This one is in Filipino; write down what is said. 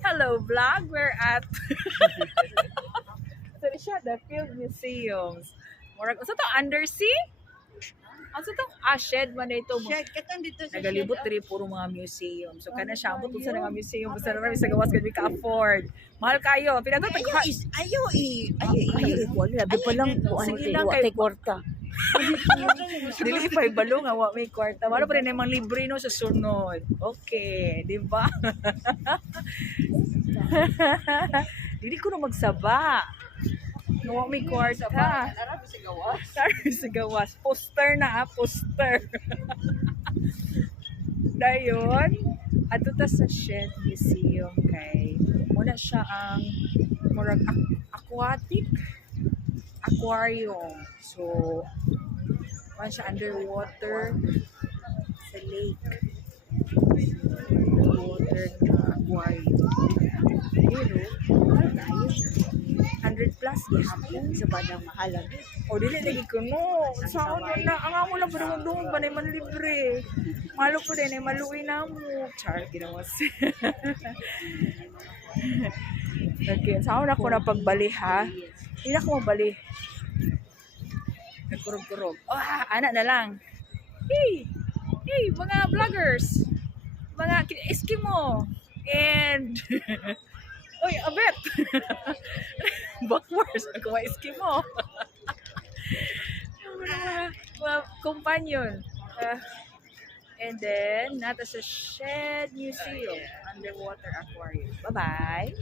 Hello vlog, we're at siya, the Field Museums. Murag, sa to, undersea? Ano sa to? Shed man na ito. Shed, katong dito sa Nagalibot shed. diri puro mga museum. So kana siya abot sa mga museum basta na sa gawas gid ka afford. Mahal kayo. Pinato Ayaw wala labi pa lang sige lang kay kwarta. Dili pa balo nga wa may kwarta. Wala pa rin namang libre no sa sunod. Okay, di ba? Dili ko na magsaba. Wa may kwarta. Arabi sa gawas. Sorry sa gawas. Poster na poster. Dayon, ato ta sa Shed Museum kay muna siya ang murag aquatic aquarium. So, man siya underwater sa lake. Underwater na aquarium. Pero, mahal tayo. 100 plus gihapon sa badang mahalan. O dili lagi ko no. Saan mo na ang amo lang pero doon ba na man libre. Malo po din ay maluwi na mo. Char ginawas. Okay, saan na ko na pagbali ha? Hindi na ko mabali. Nagkurog-kurog. Anak na lang. Hey! Hey, mga vloggers! Mga Eskimo! And Uy, abet! Backwards, ako mga Eskimo. Mga companion. And then, nata sa Shed Museum, underwater aquarium. Bye-bye!